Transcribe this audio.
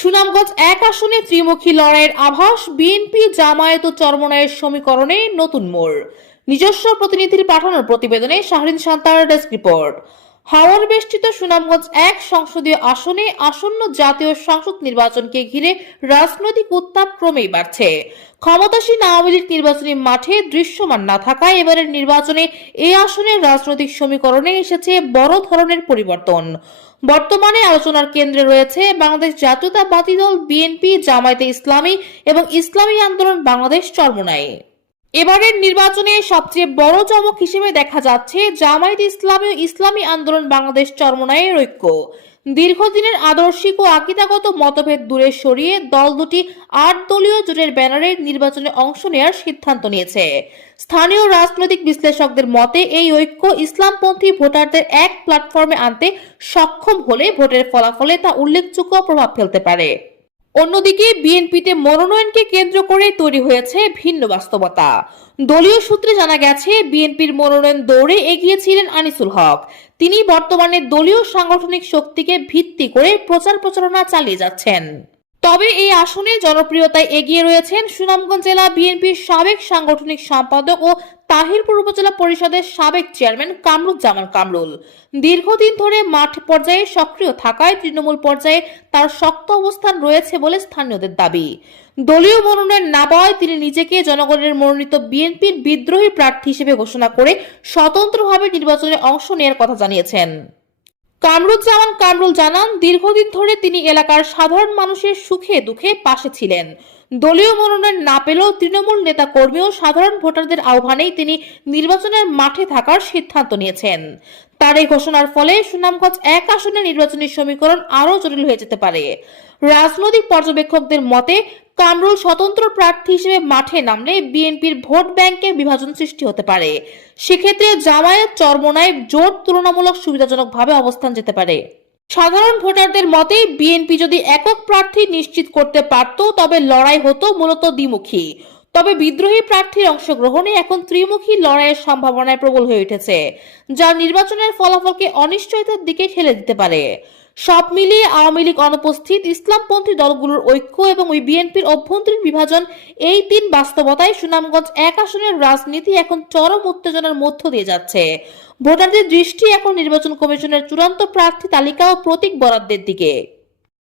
সুনামগঞ্জ এক আসনে ত্রিমুখী লড়াইয়ের আভাস, বিএনপি জামায়াত ও চরমনায়ের সমীকরণে নতুন মোড়। নিজস্ব প্রতিনিধির পাঠানোর প্রতিবেদনে শাহরিন শান্তার ডেস্ক রিপোর্ট। হাওর বেষ্টিত সুনামগঞ্জ এক সংসদীয় আসনে আসন্ন জাতীয় সংসদ নির্বাচনকে ঘিরে রাজনৈতিক উত্তাপ ক্রমেই বাড়ছে। ক্ষমতাসীন আওয়ামী লীগ নির্বাচনী মাঠে দৃশ্যমান না থাকায় এবারের নির্বাচনে এই আসনের রাজনৈতিক সমীকরণে এসেছে বড় ধরনের পরিবর্তন। বর্তমানে আলোচনার কেন্দ্রে রয়েছে বাংলাদেশ জাতীয়তাবাদী দল বিএনপি, জামায়াতে ইসলামী এবং ইসলামী আন্দোলন বাংলাদেশ চরমোনাই। এবারের নির্বাচনে সবচেয়ে বড় চমক হিসেবে দেখা যাচ্ছে জামায়াতে ইসলামী ও ইসলামী আন্দোলন বাংলাদেশ চরমোনাইয়ের ঐক্য। দীর্ঘদিনের আদর্শিক ও আকিদাগত মতভেদ দূরে সরিয়ে দল দুটি ৮ দলীয় জোটের ব্যানারে নির্বাচনে অংশ নেওয়ার সিদ্ধান্ত নিয়েছে। স্থানীয় রাজনৈতিক বিশ্লেষকদের মতে এই ঐক্য ইসলামপন্থী ভোটারদের এক প্ল্যাটফর্মে আনতে সক্ষম হলে ভোটের ফলাফলে তা উল্লেখযোগ্য প্রভাব ফেলতে পারে। অন্যদিকে বিএনপিতে মনোনয়নকে কেন্দ্র করে তৈরি হয়েছে ভিন্ন বাস্তবতা। দলীয় সূত্রে জানা গেছে, বিএনপির মনোনয়ন দৌড়ে এগিয়েছিলেন আনিসুল হক। তিনি বর্তমানে দলীয় সাংগঠনিক শক্তিকে ভিত্তি করে প্রচার প্রচারণা চালিয়ে যাচ্ছেন। তবে এই আসনে জনপ্রিয়তায় এগিয়ে রয়েছেন সুনামগঞ্জ জেলা বিএনপির সাবেক সাংগঠনিক সম্পাদক ও তাহিরপুর উপজেলা পরিষদের সাবেক চেয়ারম্যান কামরুজ্জামান কামরুল। দীর্ঘদিন ধরে মাঠ পর্যায়ে সক্রিয় থাকায় তৃণমূল পর্যায়ে তার শক্ত অবস্থান রয়েছে বলে স্থানীয়দের দাবি। দলীয় মনোনয়ন না পাওয়ায় তিনি নিজেকে জনগণের মনোনীত বিএনপির বিদ্রোহী প্রার্থী হিসেবে ঘোষণা করে স্বতন্ত্রভাবে নির্বাচনে অংশ নেওয়ার কথা জানিয়েছেন। কামরুজ্জামান কামরুল জানান, দীর্ঘদিন ধরে তিনি এলাকার সাধারণ মানুষের সুখে দুঃখে পাশে ছিলেন। দলীয় মনোনয়ন না পেলেও তৃণমূল নেতা কর্মী ও সাধারণ ভোটারদের আহ্বানেই তিনি নির্বাচনের মাঠে থাকার সিদ্ধান্ত নিয়েছেন। তার এই ঘোষণার ফলে সুনামগঞ্জ এক আসনের নির্বাচনী সমীকরণ আরও জটিল হয়ে যেতে পারে। রাজনৈতিক পর্যবেক্ষকদের মতে, কামরুল স্বতন্ত্র প্রার্থী হিসেবে মাঠে নামলে বিএনপির ভোট ব্যাংকের বিভাজন সৃষ্টি হতে পারে। সেক্ষেত্রে জামায়াত চরমোনাই জোট তুলনামূলক সুবিধাজনকভাবে অবস্থান যেতে পারে। সাধারণ ভোটারদের মতে, বিএনপি যদি একক প্রার্থী নিশ্চিত করতে পারত তবে লড়াই হতো মূলত দ্বিমুখী। তবে বিদ্রোহী প্রার্থীর অংশগ্রহণে এখন ত্রিমুখী লড়াইয়ের সম্ভাবনায় প্রবল হয়ে উঠেছে, যা নির্বাচনের ফলাফলকে অনিশ্চয়তার দিকে ঠেলে দিতে পারে। সব মিলিয়ে আওয়ামী লীগ অনুপস্থিত ইসলামপন্থী দলগুলোর ঐক্য এবং ওই বিএনপির অভ্যন্তরীণ বিভাজন, এই তিন বাস্তবতায় সুনামগঞ্জ এক আসনের রাজনীতি এখন চরম উত্তেজনার মধ্য দিয়ে যাচ্ছে। ভোটারদের দৃষ্টি এখন নির্বাচন কমিশনের চূড়ান্ত প্রার্থী তালিকা ও প্রতীক বরাদ্দের দিকে।